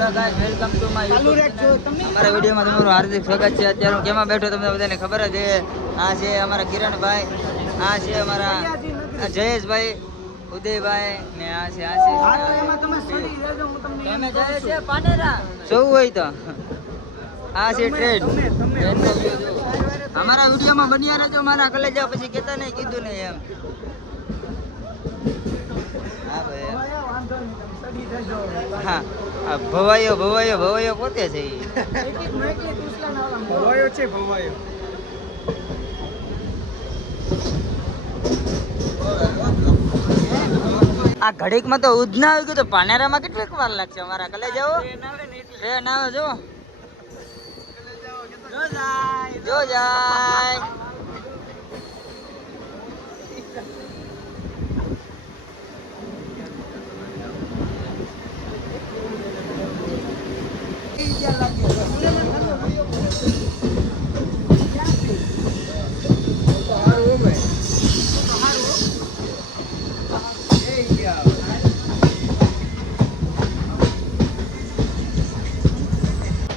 Hello guys, welcome to my અમારા વિડીયોમાં તમારું હાર્દિક સ્વાગત છે. અત્યારે હું કેમાં બેઠો તમને બધાને ખબર જ છે. આ છે અમારા કિરણભાઈ, આ છે અમારા જયેશભાઈ, ઉદયભાઈ ને આ છે આશીષ. તમે જયેશ છે પાનેરા શું હોય તો આ છે ટ્રેન. અમારા વિડીયોમાં બન્યા રહેજો, મારા કલે જાવ પછી કેતા નહીં કીધું નહીં એમ. હા ભાઈ, હા ભવાયો ભવાયો ભવાયો પોતે છે. ભવાયો છે ભવાયો. આ ઘડીકમાં તો ઉધના આવી ગયું તો પાનેરામાં કેટલીક વાર લાગશે. અમારા કલે જાઓ ટ્રેન આવે જો જો જાય.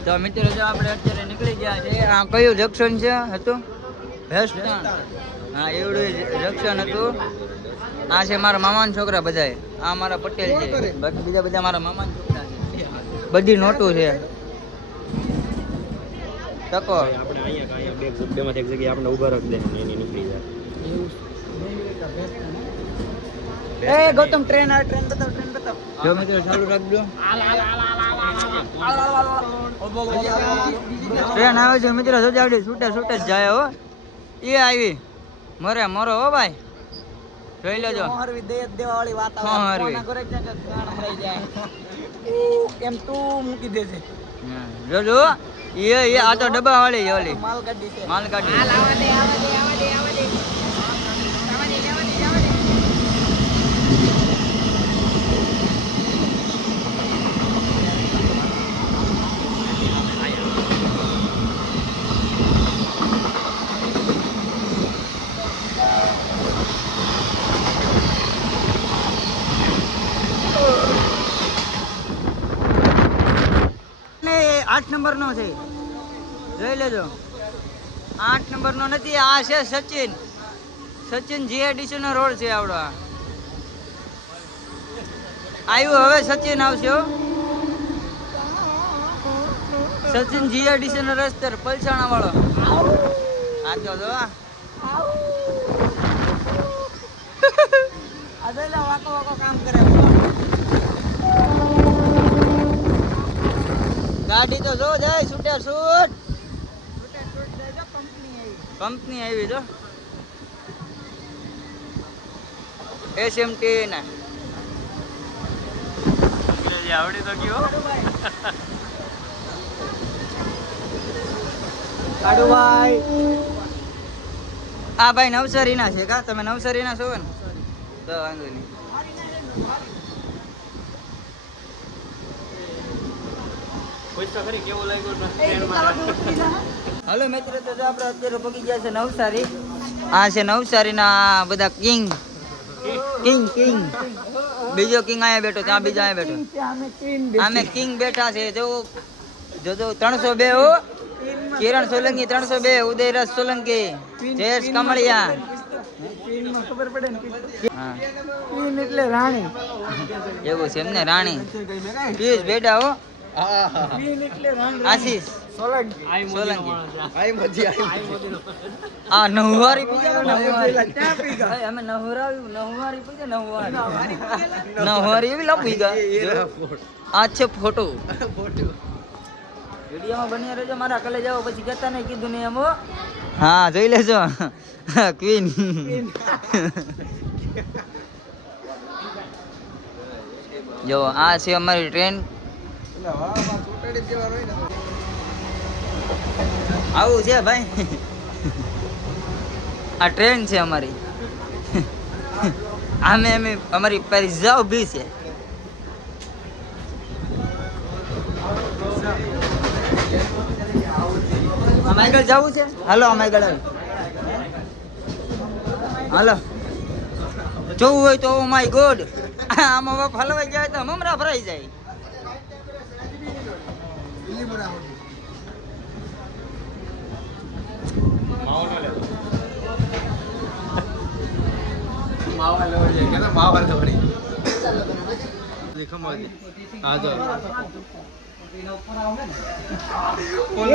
તો મિત્રો જો આપણે અત્યારે નીકળી ગયા છે. આ કયું જંક્શન છે હતું? વેસ્ટર્ન. હા એવડું જંક્શન હતું. આ છે મારા મામાના છોકરા બધાય. આ મારા પટેલ છે, બાકી બીજા બધા મારા મામાના છોકરા છે. બધી નોટું છે. તકો આપણે અહીંયા બે માં એક જગ્યાએ આપણે ઉભા રાખી દે એની નીકળી જાય. એ ગૌતમ ટ્રેન આવે, ટ્રેન બતાવ, ટ્રેન બતાવ. જો મિત્રો ચાલુ રાખજો. ટ્રેન આવે છે મિત્રો, સજાવડી છૂટે છૂટે જ જાય હો. એ આવી મરે મરો હો ભાઈ, જોઈ લેજો. દેવા વાળી વાત આવે. એમ તું મૂકી દેજે. જોજો એ આ તો ડબ્બા વાળી ઓલી માલગાડી છે. માલગાડી. ને 8 નંબર નો છે, જોઈ લેજો. 8 નંબર નો નથી, આ છે સચિન. સચિન જીઆઈડીસી નો રોડ છે આવડો. આવ્યું હવે સચિન આવશે હો. સચિન જીઆઈડીસી નો રસ્તે પલસાણા વાળો આજો જો. અદેલા વાકો વાકો કામ કરે. ગાડી તો જો જાય છૂટે છૂટ. કંપની આવી જો એસએમટી ને આવડી તો ગયો. કાડુભાઈ આ ભાઈ નવસારી ના છે કા? તમે નવસારી ના છો ને? તો વાંધો નહીં. હલો મિત્રો, તો આપણે અત્યારે પગી ગયા છે નવસારી. આ છે નવસારી ના બધા કિંગ. કિંગ કિંગ બીજો કિંગ અહીંયા બેઠો, ત્યાં બીજો અહીંયા બેઠો. આમે કિંગ બેઠા છે. જો જો 302 હો. કિરણ સોલંકી 302, ઉદયરાજ સોલંકી, જયેશ કમળિયા. ખબર પડે ને હા ક્વીન એટલે રાણી. એવું છે એમને, રાણી પિયુષ બેટા હો. ક્વીન એટલે રાણી. આશીષ સોલંકી. સોલંકી. આઈ મજી આ નહવારી પીજા ક્યાં પી ગયા? અમે નહવારી પીજા નહવારી એવી લાપી ગયા. આ છે ફોટો. વિડીયોમાં બન્યા રહેજો, મારા કલે જાઓ પછી કહેતા નહીં કીધું નહીં એમ હો. હા જોઈ લેજો ક્વીન. જો આ છે અમારી ટ્રેન. આવું છે ભાઈ. આ ટ્રેન છે અમારી. અમે અમારી પરીક્ષા ઊભી છે. આમ આગળ જવું છે? હાલો આમ આગળ આવી. હાલો જોવું હોય તો ઓ માય ગોડ આમાં બાપ હલવાઈ જાય તો મમરા ભરાઈ જાય. એ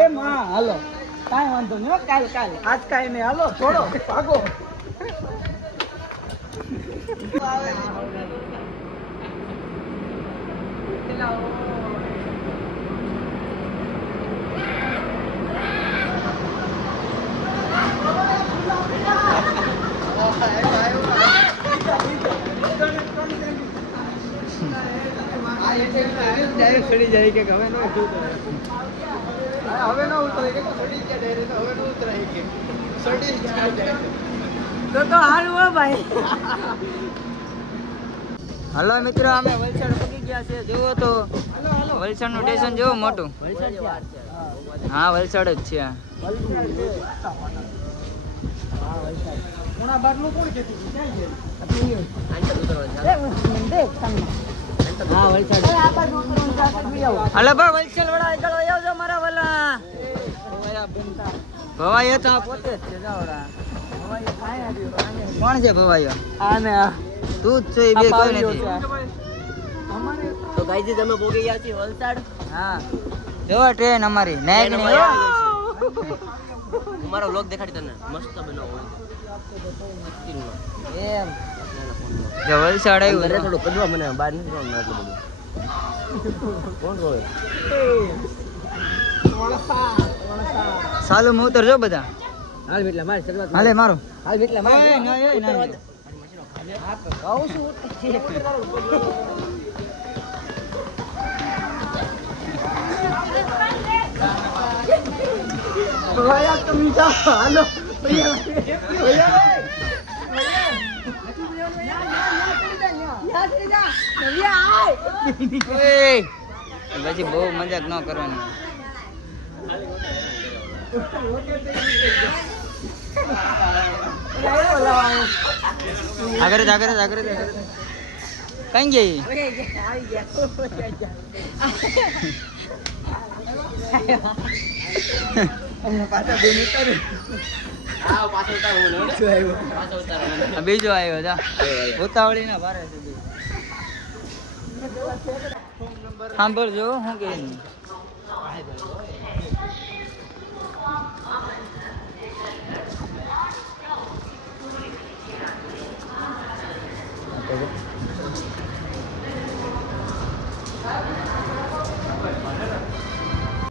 માં હાલો કાઈ વાંધો નહીં હો, કાલ આજ કાઈ નહીં હાલો છોડો ભાગો ચડી જાય કે હવે નો હવે નો ઉતરે કે ચડી જાય ડાયરેક્ટ હવે નો ઉતરાય કે ચડી જાય તો હારું હો ભાઈ. હલો મિત્રો, અમે વલસાડ પહોંચી ગયા છે. જુઓ તો વલસાડ નું સ્ટેશન જુઓ મોટું. હા, વલસાડ જ છે. ઉણા બારનું કોણ કહેતું હતું? ક્યાં છે? હલો બા, વલસાડ વાળા આગળ આવજો મારા વાલા. ભવાયો તો આ પોતે જ છે. જાવડા કોણ છે ભવાયો? આને તું જ છો, એ બે કોઈ નથી. તો ગાઈજી તમે પોગી ગયા છો વલસાડ. હા, જો ટ્રેન અમારી નાયકની હો. તમારો વ્લોગ દેખાડી તને મસ્ત બનાવો એમ જો વલસાડ આવ્યું ઘરે થોડું કદવા મને બહાર નથી જવાનું એટલું બધું કોણ રોવે સાલું માં ઉતરજો બધા. હાલ બેટલા માર શરૂઆત હાલે મારો. હાલ બેટલા માર ના, ના, ના, ના. કહું છું ભયા તમે જાઓ હાલો પછી બહુ મજાક ન કરવાની. આગળ કઈ ગઈ? બીજો આવ્યો જા ઉતાવળી ના ભારે છે. સાંભળજો હું કે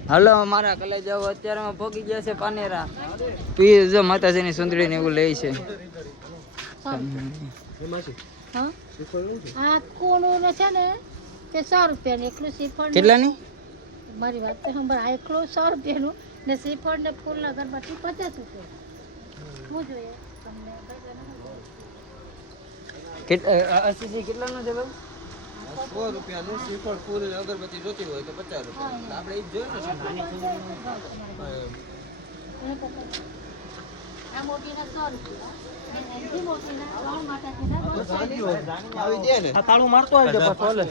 હલો, મારા કલેજાઓ અત્યારમાં પહોંચી ગયા છે પાનેરા. પીર જો માતાજીની સુંદરી ને એવું લે છે. આ કોનું છે ને તે 100 રૂપિયા ને એકલું શ્રીફળ કેટલાની? મારી વાત તો સાંભળ. આ એકલું 100 રૂપિયાનું ને શ્રીફળ ને ફૂલના ગરબાથી 50 રૂપિયા. હું જોઈએ તમને કેટલાનો છે બાબુ? 100 રૂપિયાનું શ્રીફળ ફૂલ અગરબત્તી જોતી હોય તો 50 રૂપિયા આપણે એ જ જોયું આ મોટીના 100 રૂપિયા એથી મોટીના 3 માતાજીના 200 આવી જાય ને તાળું મારતો આવજો પાછો ઓલે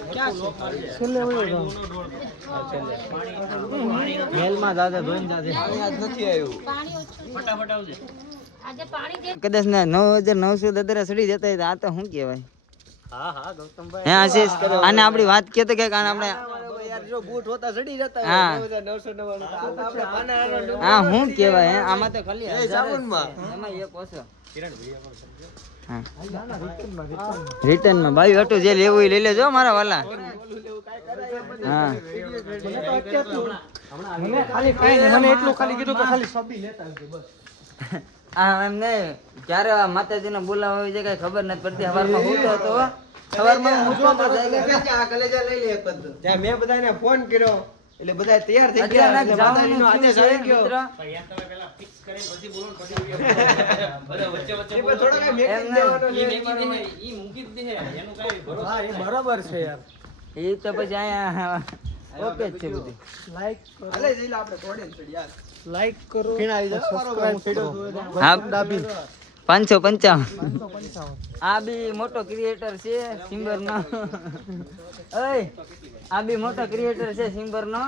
છેલ્લે હોય મેલમાં દાદા ધોઈને દાદા પાણી આજ નથી આવ્યું પાણી ઓછું ફટાફટ આવજે આજે પાણી દે. કદાચ ના 9900 દદરા સડી જતા હોય તો આ તો શું કહેવાય? હા હા ગૌતમભાઈ હે આશીષ, આને આપણી વાત કહેતો કે આને આપણે યાર જો બૂટ હોતા સડી જતા હા. 999 આપણે પાના હા શું કહેવાય? હે આમાં તો ખાલી એ 1000 સાબુનમાં. એમાં એક ઓછો. હા, રિટર્નમાં ભાઈ હટું જે લેવું એ લઈ લેજો મારા વાલા. હા, મને ખાલી કઈ નહીં મને એટલું ખાલી કીધું કે ખાલી સબી લેતા આવજો બસ હા એમ નહીં, જ્યારે માતાજીનો બોલાવો હોય છે કઈ ખબર નથી પડતી. સવારમાં ઊઠતો હતો, સવારમાં ઊઠતો હતો આ કલેજા લઈ લે એક જ ત્યાં મેં બધાને ફોન કર્યો એટલે બધા તૈયાર થઈ ગયા અત્યારે એટલે માતાજીનો આદેશ આવી ગયો મિત્ર. એ પણ થોડો કઈ મેકિંગ એમ દેવાનો નહીં. હા એ બરાબર છે યાર એ તો પછી અહીંયા ઓકે જ છે બધું. લાઈક કરો અલે જઈ લે આપણે કોડે ચડી યાર લાઈક કરો સબસ્ક્રાઇબ કરો હા, દાબી 555. આ બી મોટો ક્રિએટર છે સિમ્બર નો. ઓય, આ બી મોટો ક્રિએટર છે સિમ્બર નો.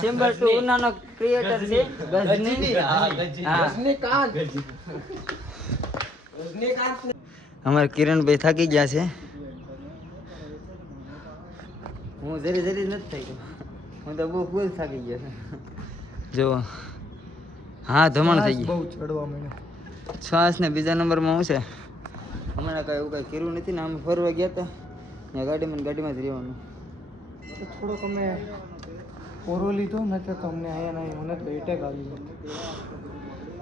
સિમ્બલ 2 ઉનાનો ક્રિએટર છે ગજની. હા અમારે કિરણભાઈ થાકી ગયા છે. હું જરી જરી નથી થઈ ગયો. હું તો બહુ ફૂલ થાકી ગયો છું. જો હા ધમણ થઈ ગઈ. બહુ ચડવા માંડ્યો. શ્વાસ ને બીજા નંબરમાં હું છે હમણાં કાંઈ એવું કાંઈ કર્યું નથી ને આમ ફરવા ગયા હતા ત્યાં ગાડીમાં જ રહેવાનું. તો થોડોક અમે ઓરો લીધો ને તો તમને અહીંયા નહીં મને તો એટેક આવી ગયો.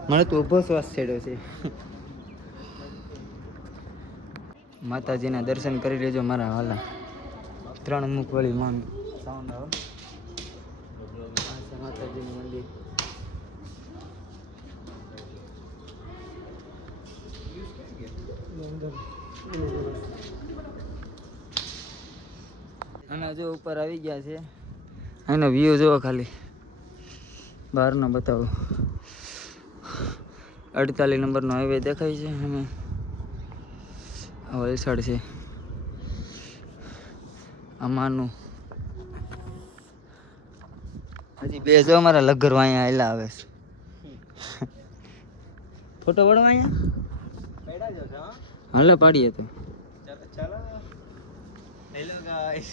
મને તો ઊભો શ્વાસ છેડ્યો છે. માતાજીના દર્શન કરી લેજો મારા વાલા. 3 મુખ વાળી માં સાઉન્ડ આવે. આ છે માતાજીનું મંદિર. અને જો ઉપર આવી ગયા છે. એનો વ્યૂ જોવો ખાલી બહારનો બતાવો. 48 નંબરનો હાઈવે દેખાય છે. અમે વલસાડ છે અમાનું. હજી બે જો અમારા લગર અહીંયા આવેલા આવે છે. ફોટો પાડવા અહીંયા હાલો પાડીએ તો. Hello guys.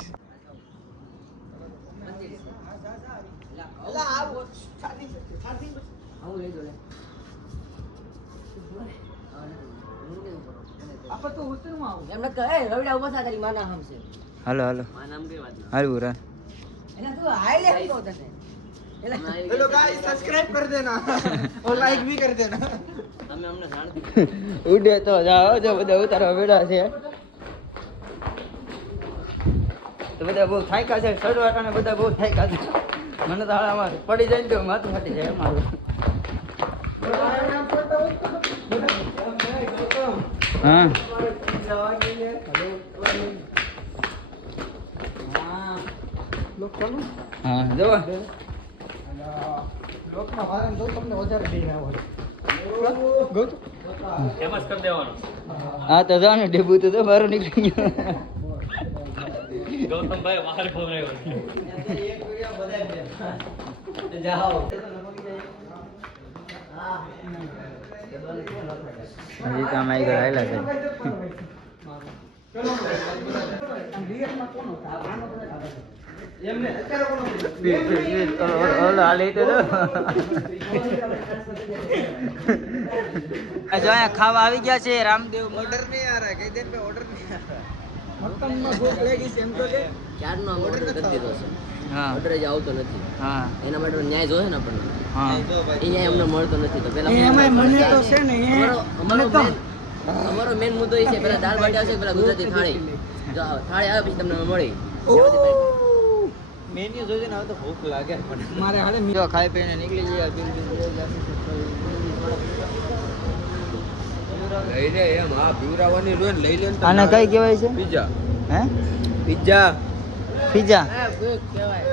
હાલો હાલો હાલ બુરા. हेलो गाइस सब्सक्राइब कर देना और लाइक भी कर देना. ઉડે તો જાઓ જો બધા ઉતારવા બેઠા છે. તો બધા બહુ થાક્યા છે ચડવા ને બધા બહુ થાક્યા છે. મને તો હાલામાં પડી જાય ને તો માથું ફાટી જાય મારું. હા હા જો લોકમાં વારન જો તમને વધારે દઈ આવડે. ગૌતમ ફેમસ કરી દેવાનો. હા તો જાઓ ને ડેબુ તો મારું નીકળી ગયો. ગૌતમભાઈ બહાર ખવડાવ્યો. હજી તો અમે આગળ આવેલા છે. ઓલો હાલી તો જો અહીંયા ખાવા આવી ગયા છે રામદેવ. ऑर्डर नहीं आ रहा है कई दिन पे ऑर्डर नहीं आ रहा है. મક્કમ માં ભૂખ લાગી છે એમ તો કે ક્યારનો ઓર્ડર કરી દીધો છે. હા ઓર્ડર જ આવતો નથી. હા એના માટે ન્યાય જોઈએ ને આપણને. હા એ ન્યાય અમને મળતો નથી. તો પેલા એમાંય મને તો છે ને અમારો મેન મુદ્દો એ છે પેલા દાળ બાટી આવશે પેલા ગુજરાતી થાળી. જો થાળી આવે પછી તમને મળી. મેન્યુ જોઈને હવે તો ભૂખ લાગે પણ મારે હાલે જો ખાઈ પીને નીકળી ગયા. લઈ લે એમ હા પીવરાવાની લોન લઈ લે. આને કઈ કહેવાય છે? પિઝા. હે પિઝા. પિઝા. કહેવાય.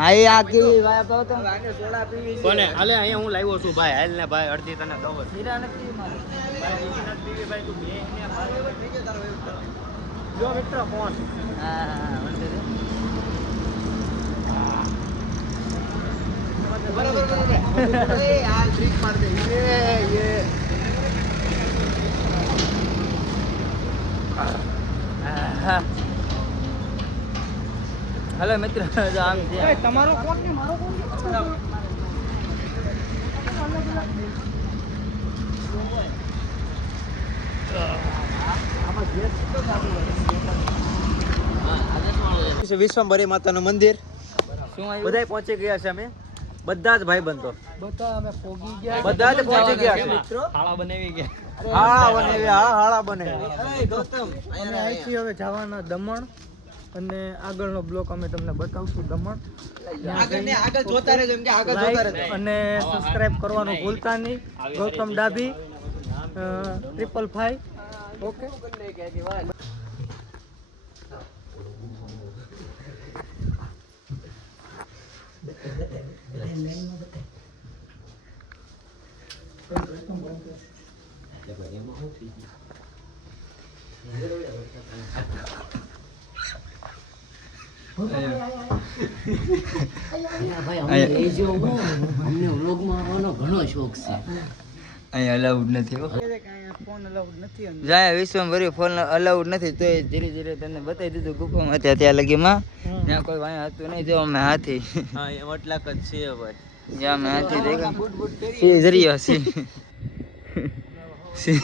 હા એ આ કેવી ભાઈ આપો તો આને સોડા પીવી છે. કોને હાલે અહીંયા હું લાવ્યો છું ભાઈ હાલ ને ભાઈ અડધી તને દઉં જ. હીરા નથી મારે. જો મિત્ર ફોન હા બરાબર એ હાલ ટ્રીક માર દે ये હેલો મિત્ર આમ છે. તમારો કોણ ને મારો કોણ વિશ્વંભરી માતાનું મંદિર શું આવ્યું? બધાય પહોંચી ગયા છે. અમે બધા જ ભાઈ બંધો બધા અમે પોગી ગયા બધા જ પહોંચી ગયા છે. હાળા બનાવી ગયા. હા બનેવી હા હાળા બનેવી. અને અહીંથી હવે જવાના દમણ અને આગળનો બ્લોક અમે તમને બતાવશું દમણ. આગળ જોતા રહેજો એમ કે આગળ જોતા રહેજો. લાઈક અને સબસ્ક્રાઇબ કરવાનું ભૂલતા નહીં. ગૌતમ ડાભી 555 ઓકે. ભાઈ અમને લઈ જાઓ હો. અમને વ્લોગમાં આવવાનો ઘણો શોખ છે. અહીં અલાઉડ નથી હો. ફોન અલાઉડ નથી અંદર. જાય વિશ્વમાં ભરી ફોન અલાઉડ નથી તો ધીરે ધીરે તમને બતાવી દીધું ગુફામાં હતા ત્યાં લગીમાં ત્યાં કોઈ વાંહે હતું નહીં. જો અમે હાથી હા એમ એટલાક જ છે ભાઈ. જ્યાં અમે હાથી દેખા સિંહ જરિયો સિંહ સિંહ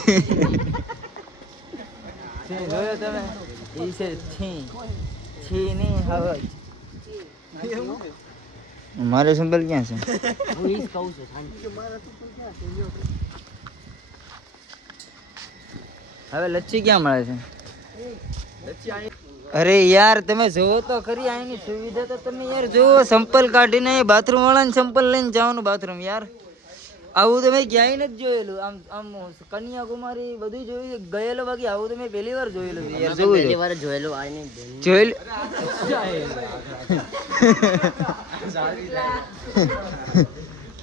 જોયો તમે ઈ છે છી નહીં હવે મારે સંભળ ક્યાં છે? હું ઈ જ કહું છું શાંતિ. હવે લચ્છી ક્યાં મળે છે? અરે યાર તમે જોવો તો ખરી અહીંની સુવિધા તો તમે યાર જોવો. સંપલ કાઢીને બાથરૂમ વાળાને સંપલ લઈને જવાનું બાથરૂમ યાર. આવું તમે ક્યાંય નથી જોયેલું. આમ આમ કન્યાકુમારી બધું જોયું ગયેલો બાકી આવું તમે પહેલી વાર જોયેલું છે યાર. જોવું પહેલી વાર જોયેલું આને જોયેલું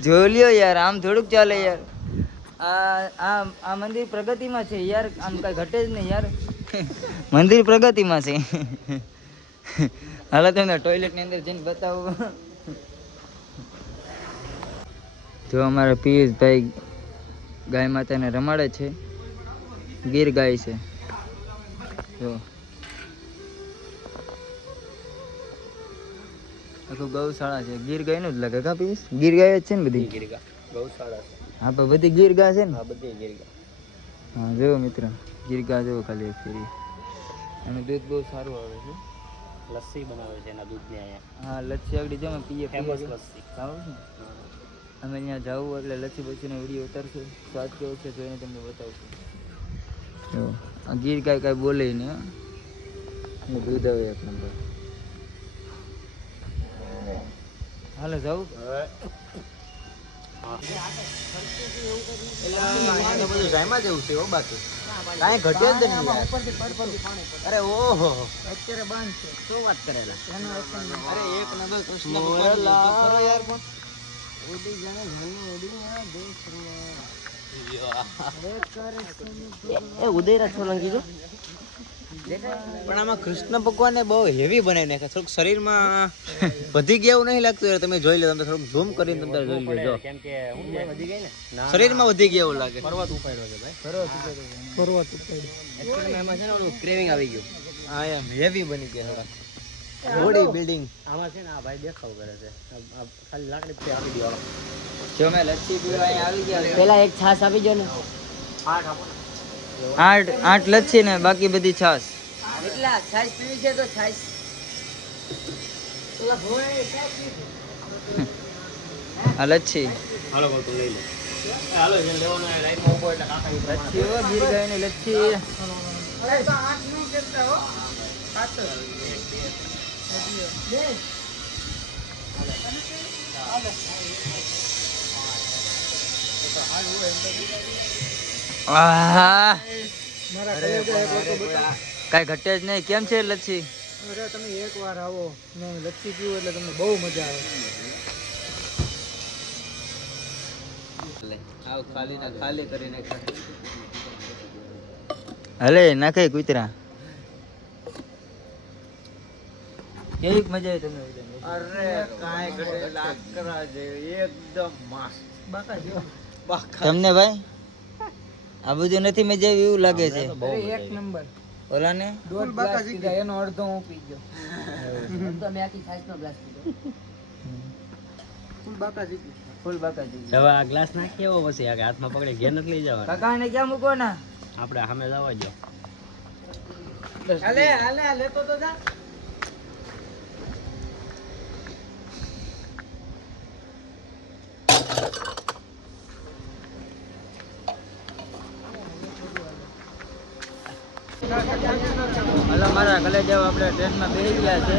જોઈ લ્યો યાર. આમ થોડુંક ચાલે યાર. આ મંદિર પ્રગતિમાં છે યાર. આમ કઈ ઘટે જ નહીં યાર. મંદિર પ્રગતિમાં છે. હાલો તમને ટોયલેટ ની અંદર જઈને બતાવું. જો અમારા પિયુષભાઈ ગાય માતાને રમાડે છે. ગીર ગાય છે જો. આખું ગૌશાળા છે. ગીર ગાય નું જ લાગે કા પિયુષ? ગીર ગાય જ છે ને બધી? ગીરગા ગૌશાળા છે. હા પણ બધી ગીર ગા છે ને? હા બધી ગીરગા. હા જો મિત્ર ગીર ગા જો ખાલી એક ફેરી. અને દૂધ બહુ સારું આવે છે. લસ્સી બનાવે છે એના દૂધની અહીંયા. હા લચ્છી આગળ જો પીએ ફેમસ લસ્સી. ખાવ છે. અમે ત્યાં જવું એટલે લચ્છી બચ્ચીનો વિડીયો ઉતારશું. સ્વાદ કેવો છે જોઈને તમને બતાવશું. જો આ ગીર ગાય કાંઈ બોલે નહીં હો. અને દૂધ આવે એક નંબર. હાલો જવું? બધું જાયમાં જેવું છે બાકી કાંઈ ઘટે જ નહીં યાર. અરે ઓહો અત્યારે બંધ છે. શું વાત કરેલા? અરે એક નંબર કૃષ્ણ ભગવાન યાર પણ એ ઉદયરાજ સોલંકી જો પણ આમાં કૃષ્ણ ભગવાનને બહુ હેવી બનાવી નાખ્યા. થોડુંક શરીરમાં વધી ગયા એવું નહીં લાગતું યાર. તમે જોઈ લો, તમે થોડુંક ઝૂમ કરીને તમે જોઈ લેજો. કેમ કે વધી ગઈ ને શરીરમાં વધી ગયા એવું લાગે. પર્વત ઉપાડ્યો છે ભાઈ. પર્વત ઉપર એકચ્યુઅલી એમાં છે ને ઓલું ક્રેવિંગ આવી ગયું. હા એમ હેવી બની ગયા થોડા. બોડી બિલ્ડિંગ આમાં છે ને આ ભાઈ દેખાવ કરે છે. આ ખાલી લાકડી પર આપી દેવાનો. જો મેં લચ્છી પીવા અહીંયા આવી ગયા. પેલા એક છાસ આપી જો ને. આઠ લચ્છી ને બાકી બધી છાશ. એટલા છાસ પીવી છે તો છાસ. આ લચ્છી હાલો કોલ લઈ લો. હાલો જે લેવાનો લાઈનમાં ઉભો એટલે કાકા લચ્છી હો ગીર ગાયની લચ્છી. અરે તો 8 નહીં કરતા હો. 7 આહા મારા કલેજા એક વખત બતાવો. કાંઈ ઘટે જ નહીં. કેમ છે લચ્છી? અરે તમે એકવાર આવો ને લચ્છી પીવો એટલે તમને બહુ મજા આવે. ખાલી કરીને હલે નાખે કૂતરા. કેવી મજા આવી તમને? અરે કાંઈ ઘટે લાકડા જેવી એકદમ મસ્ત. બાકા જેવો. તમને ભાઈ આ બધું નથી મજા આવી એવું લાગે છે. અરે એક નંબર. ઓલાને દોઢ ગ્લાસ પીધા એનો અડધો હું પી ગયો. તો મેં આખી છાસનો ગ્લાસ પીધો. ફૂલ બાકા જીતી. ફૂલ બાકાજી. હવે આ ગ્લાસ નાખી આવો પછી આ હાથમાં પકડી ઘેર નથી લઈ જવાના. કાકાને ક્યાં મૂકો ના? આપણે સામે જવા દો. હાલે હાલે લેતો તો જા. હલો મારા કલેજાઓ આપણે ટ્રેનમાં બેસી ગયા છે.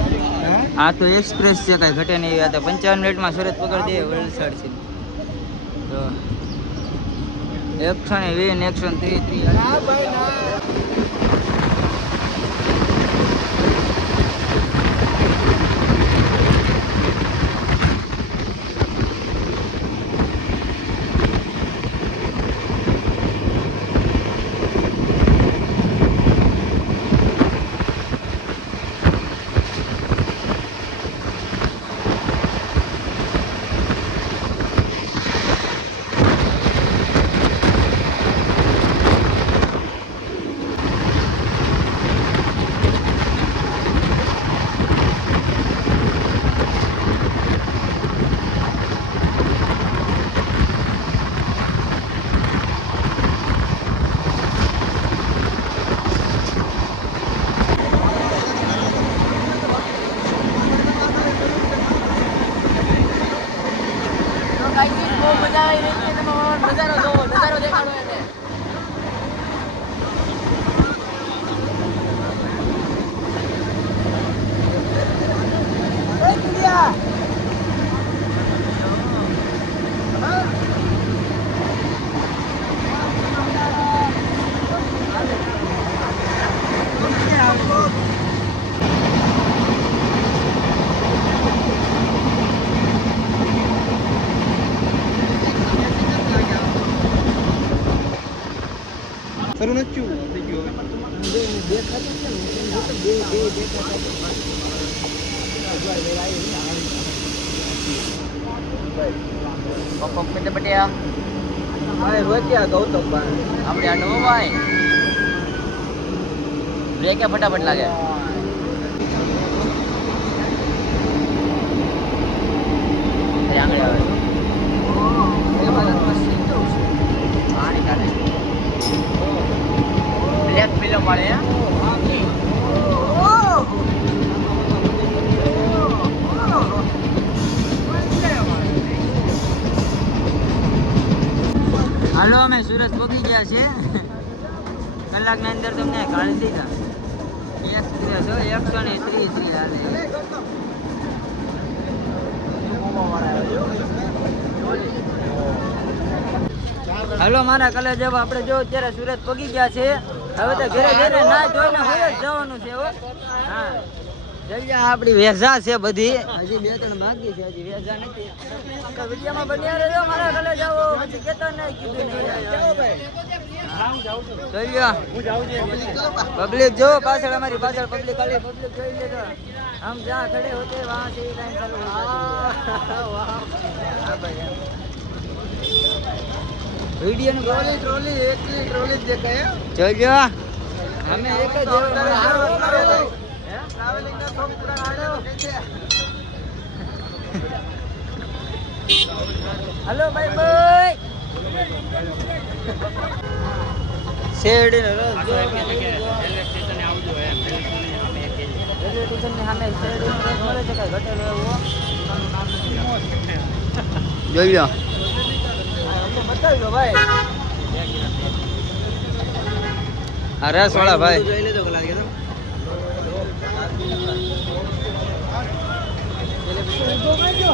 આ તો એક્સપ્રેસ છે કાંઈ ઘટે નહીં. આ તો 55 મિનિટમાં સુરત પકડી દે વલસાડ છે. તો 120 ને 133. ના ભાઈ ના. મજા આવી રહી છે તમે નજારો જોવો નજારો દેખાડો એને ખરું નથી પપ્પા કુટે બટિયા ભાઈ રોક્યા ગૌતમ ભાઈ આપણે આ નવો ભાઈ બ્રેક ફટાફટ લાગે આંગળે આવે પાણી કાઢે બ્લેક ફિલ્મ વાળે હાલો અમે સુરત પહોંચી ગયા છે કલાકની અંદર તમને કાઢી દીધા એક્સપ્રેસ 130 હાલે હાલો મારા કલેજ આપણે જો અત્યારે સુરત પહોંચી ગયા છે હવે તો ઘરે ઘરે ના જોઈને હોય જ જવાનું છે હો હા જલ્દી આપણી વેઝા છે બધી હજી 2-3 બાકી છે હજી વેઝા નથી તો વિડીયોમાં બન્યા રહેજો મારા કલેજ આવો પછી કેતા નહીં કીધું નહીં પબ્લિક જો પાછળ અમારી પાછળ પબ્લિક ખાલી પબ્લિક જોઈ લેજો हम जहाँ खड़े होते हैं वहाँ से ही लाइन चालू हो जाती है वीडियो ने ટ્રોલી ટ્રોલી એકલી ટ્રોલી જ દેખાય જોજો અમે એક જ ટ્રાવેલિંગ ના શોખ પૂરા કાઢ્યો हेलो बाय बाय શેરડી નો રસ જો રેલવે સ્ટેશને આવજો એમ રેલવે સ્ટેશન ની સામે શેરડી નો રસ મળે છે કઈ ઘટેલો એવો જોઈ લો બતાવી દો ભાઈ આ રસ વાળા ભાઈ જોઈ લેજો કલાક કે ઉભો કરજો